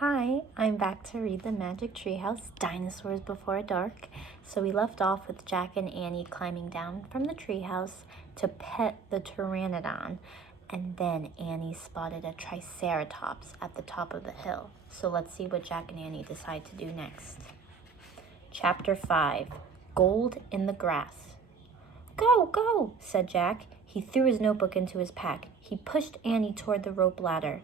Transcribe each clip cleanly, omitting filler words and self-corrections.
Hi, I'm back to read The Magic Treehouse, Dinosaurs Before Dark. So we left off with Jack and Annie climbing down from the treehouse to pet the Pteranodon. And then Annie spotted a Triceratops at the top of the hill. So let's see what Jack and Annie decide to do next. Chapter 5, Gold in the Grass. Go, go, said Jack. He threw his notebook into his pack. He pushed Annie toward the rope ladder.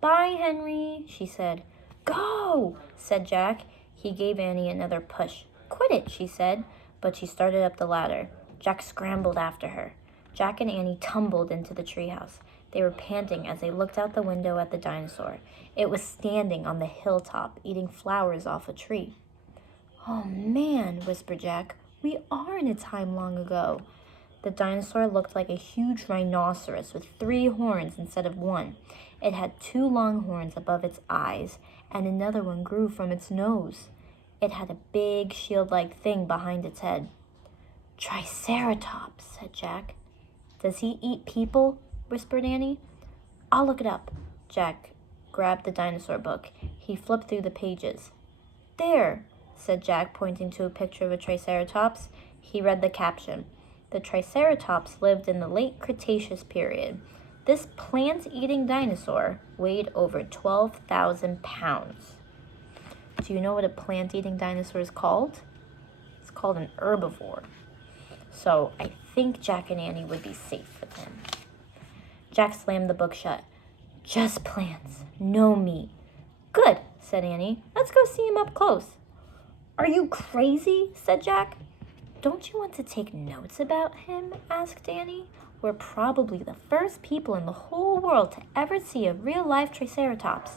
Bye, Henry, she said. Go, said Jack. He gave Annie another push. Quit it, she said, but she started up the ladder. Jack scrambled after her. Jack and Annie tumbled into the treehouse. They were panting as they looked out the window at the dinosaur. It was standing on the hilltop, eating flowers off a tree. Oh, man, whispered Jack. We are in a time long ago. The dinosaur looked like a huge rhinoceros with 3 horns instead of 1. It had 2 long horns above its eyes, and another one grew from its nose. It had a big shield-like thing behind its head. Triceratops, said Jack. Does he eat people? Whispered Annie. I'll look it up. Jack grabbed the dinosaur book. He flipped through the pages. There, said Jack, pointing to a picture of a Triceratops. He read the caption. The Triceratops lived in the late Cretaceous period. This plant-eating dinosaur weighed over 12,000 pounds. Do you know what a plant-eating dinosaur is called? It's called an herbivore. So I think Jack and Annie would be safe with him. Jack slammed the book shut. Just plants, no meat. Good, said Annie. Let's go see him up close. Are you crazy? Said Jack. Don't you want to take notes about him? Asked Annie. We're probably the first people in the whole world to ever see a real-life Triceratops.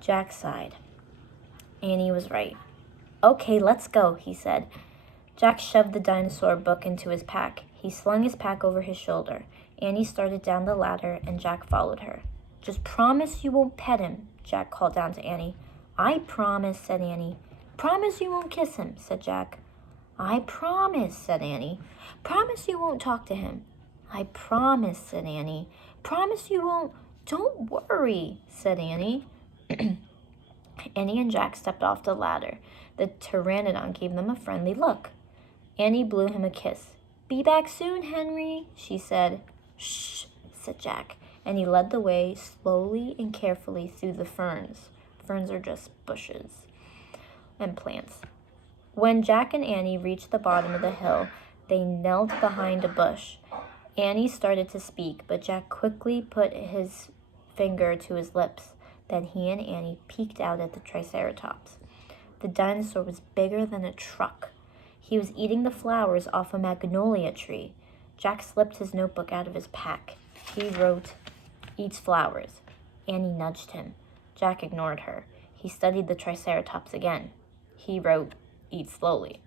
Jack sighed. Annie was right. Okay, let's go, he said. Jack shoved the dinosaur book into his pack. He slung his pack over his shoulder. Annie started down the ladder, and Jack followed her. Just promise you won't pet him, Jack called down to Annie. I promise, said Annie. Promise you won't kiss him, said Jack. I promise, said Annie. Promise you won't talk to him. I promise, said Annie. Promise you won't. Don't worry, said Annie. Annie and Jack stepped off the ladder. The Pteranodon gave them a friendly look. Annie blew him a kiss. Be back soon, Henry, she said. Shh, said Jack, and he led the way slowly and carefully through the ferns. Ferns are just bushes and plants. When Jack and Annie reached the bottom of the hill, they knelt behind a bush. Annie started to speak, but Jack quickly put his finger to his lips. Then he and Annie peeked out at the Triceratops. The dinosaur was bigger than a truck. He was eating the flowers off a magnolia tree. Jack slipped his notebook out of his pack. He wrote, Eats flowers. Annie nudged him. Jack ignored her. He studied the Triceratops again. He wrote, Eat slowly.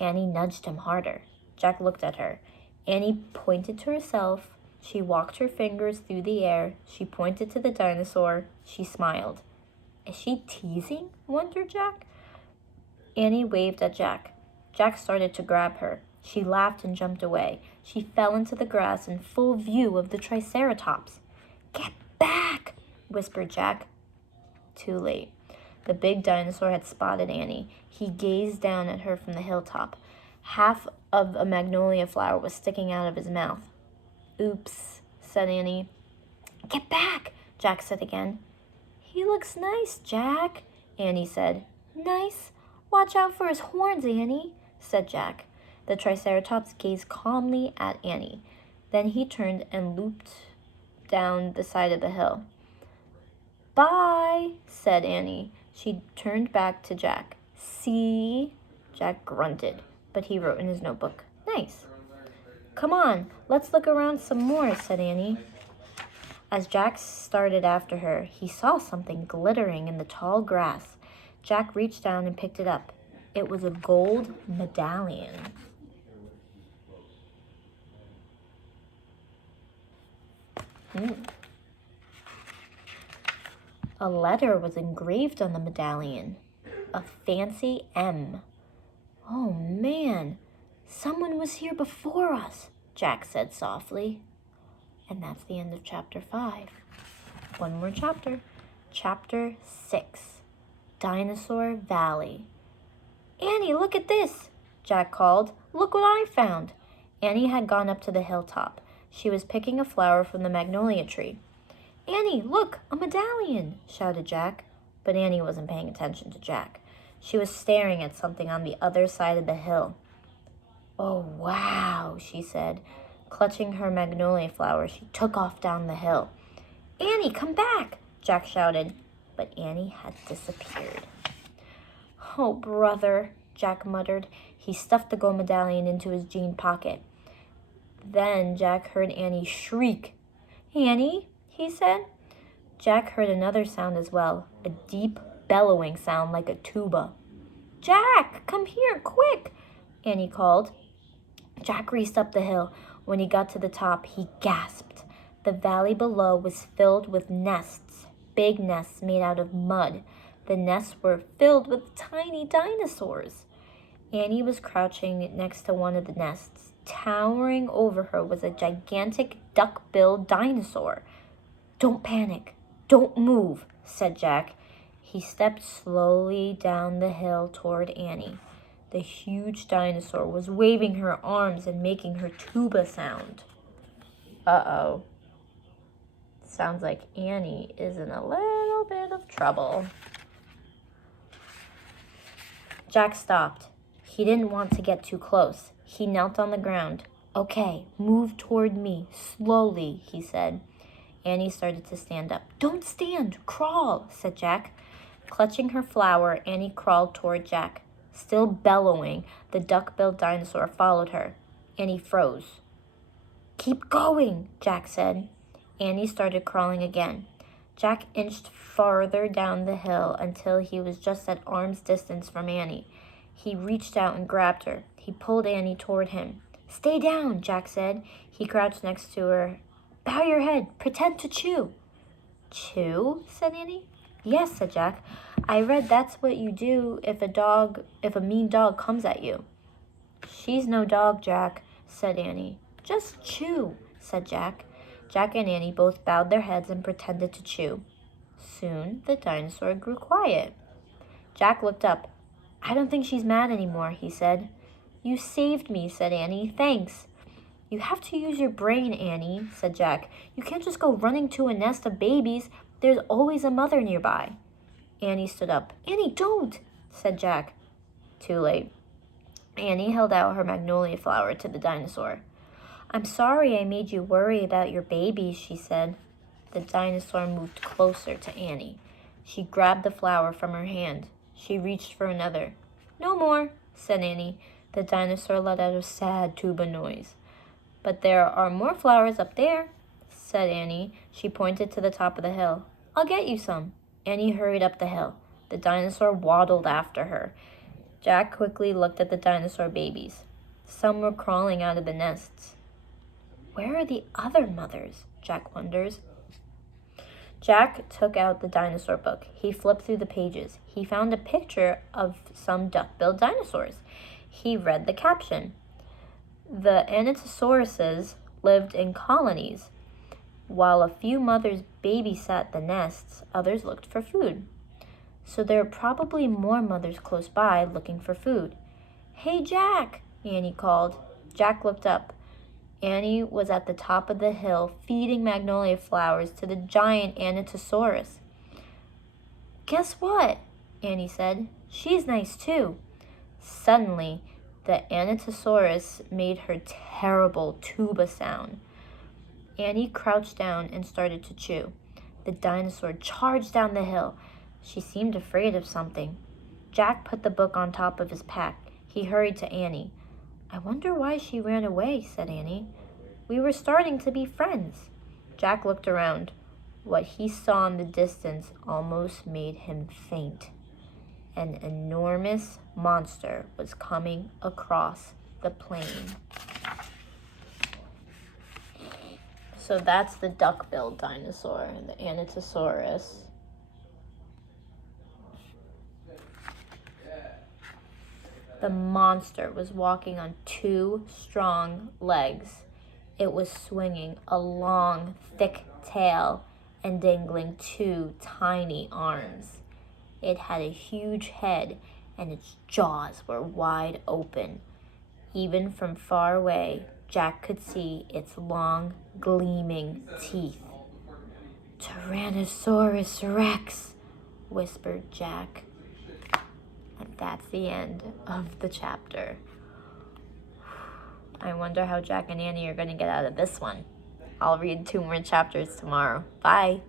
Annie nudged him harder. Jack looked at her. Annie pointed to herself. She walked her fingers through the air. She pointed to the dinosaur. She smiled. Is she teasing? Wondered Jack. Annie waved at Jack. Jack started to grab her. She laughed and jumped away. She fell into the grass in full view of the Triceratops. Get back, whispered Jack. Too late. The big dinosaur had spotted Annie. He gazed down at her from the hilltop. Half of a magnolia flower was sticking out of his mouth. Oops, said Annie. Get back, Jack said again. He looks nice, Jack, Annie said. Nice? Watch out for his horns, Annie, said Jack. The Triceratops gazed calmly at Annie. Then he turned and looped down the side of the hill. Bye, said Annie. She turned back to Jack. See? Jack grunted, but he wrote in his notebook. Nice. Come on, let's look around some more, said Annie. As Jack started after her, he saw something glittering in the tall grass. Jack reached down and picked it up. It was a gold medallion. A letter was engraved on the medallion. A fancy M. Oh, man. Someone was here before us, Jack said softly. And that's the end of chapter 5. One more chapter. Chapter 6. Dinosaur Valley. Annie, look at this, Jack called. Look what I found. Annie had gone up to the hilltop. She was picking a flower from the magnolia tree. Annie, look, a medallion, shouted Jack. But Annie wasn't paying attention to Jack. She was staring at something on the other side of the hill. Oh, wow, she said. Clutching her magnolia flower, she took off down the hill. Annie, come back, Jack shouted. But Annie had disappeared. Oh, brother, Jack muttered. He stuffed the gold medallion into his jean pocket. Then Jack heard Annie shriek. Annie, he said. Jack heard another sound as well, a deep, bellowing sound like a tuba. Jack, come here, quick, Annie called. Jack raced up the hill. When he got to the top, he gasped. The valley below was filled with nests, big nests made out of mud. The nests were filled with tiny dinosaurs. Annie was crouching next to one of the nests. Towering over her was a gigantic duck-billed dinosaur. Don't panic. Don't move, said Jack. He stepped slowly down the hill toward Annie. The huge dinosaur was waving her arms and making her tuba sound. Uh-oh. Sounds like Annie is in a little bit of trouble. Jack stopped. He didn't want to get too close. He knelt on the ground. Okay, move toward me, slowly, he said. Annie started to stand up. Don't stand, crawl, said Jack. Clutching her flower, Annie crawled toward Jack. Still bellowing, the duck-billed dinosaur followed her. Annie froze. Keep going, Jack said. Annie started crawling again. Jack inched farther down the hill until he was just at arm's distance from Annie. He reached out and grabbed her. He pulled Annie toward him. Stay down, Jack said. He crouched next to her. Bow your head. Pretend to chew. Chew? Said Annie. Yes, said Jack. I read that's what you do if a mean dog comes at you. She's no dog, Jack, said Annie. Just chew, said Jack. Jack and Annie both bowed their heads and pretended to chew. Soon, the dinosaur grew quiet. Jack looked up. I don't think she's mad anymore, he said. You saved me, said Annie. Thanks. You have to use your brain, Annie, said Jack. You can't just go running to a nest of babies. There's always a mother nearby. Annie stood up. Annie, don't, said Jack. Too late. Annie held out her magnolia flower to the dinosaur. I'm sorry I made you worry about your babies, she said. The dinosaur moved closer to Annie. She grabbed the flower from her hand. She reached for another. No more, said Annie. The dinosaur let out a sad tuba noise. But there are more flowers up there, said Annie. She pointed to the top of the hill. I'll get you some. Annie hurried up the hill. The dinosaur waddled after her. Jack quickly looked at the dinosaur babies. Some were crawling out of the nests. Where are the other mothers? Jack wonders. Jack took out the dinosaur book. He flipped through the pages. He found a picture of some duck-billed dinosaurs. He read the caption. The Anatosauruses lived in colonies. While a few mothers babysat the nests, others looked for food. So there are probably more mothers close by looking for food. Hey, Jack, Annie called. Jack looked up. Annie was at the top of the hill feeding magnolia flowers to the giant Anatosaurus. Guess what? Annie said. She's nice too. Suddenly, the Anatosaurus made her terrible tuba sound. Annie crouched down and started to chew. The dinosaur charged down the hill. She seemed afraid of something. Jack put the book on top of his pack. He hurried to Annie. I wonder why she ran away, said Annie. We were starting to be friends. Jack looked around. What he saw in the distance almost made him faint. An enormous monster was coming across the plain. So that's the duck-billed dinosaur, the Anatosaurus. The monster was walking on two strong legs. It was swinging a long, thick tail and dangling two tiny arms. It had a huge head, and its jaws were wide open. Even from far away, Jack could see its long, gleaming teeth. "Tyrannosaurus Rex," whispered Jack. And that's the end of the chapter. I wonder how Jack and Annie are going to get out of this one. I'll read 2 more chapters tomorrow. Bye.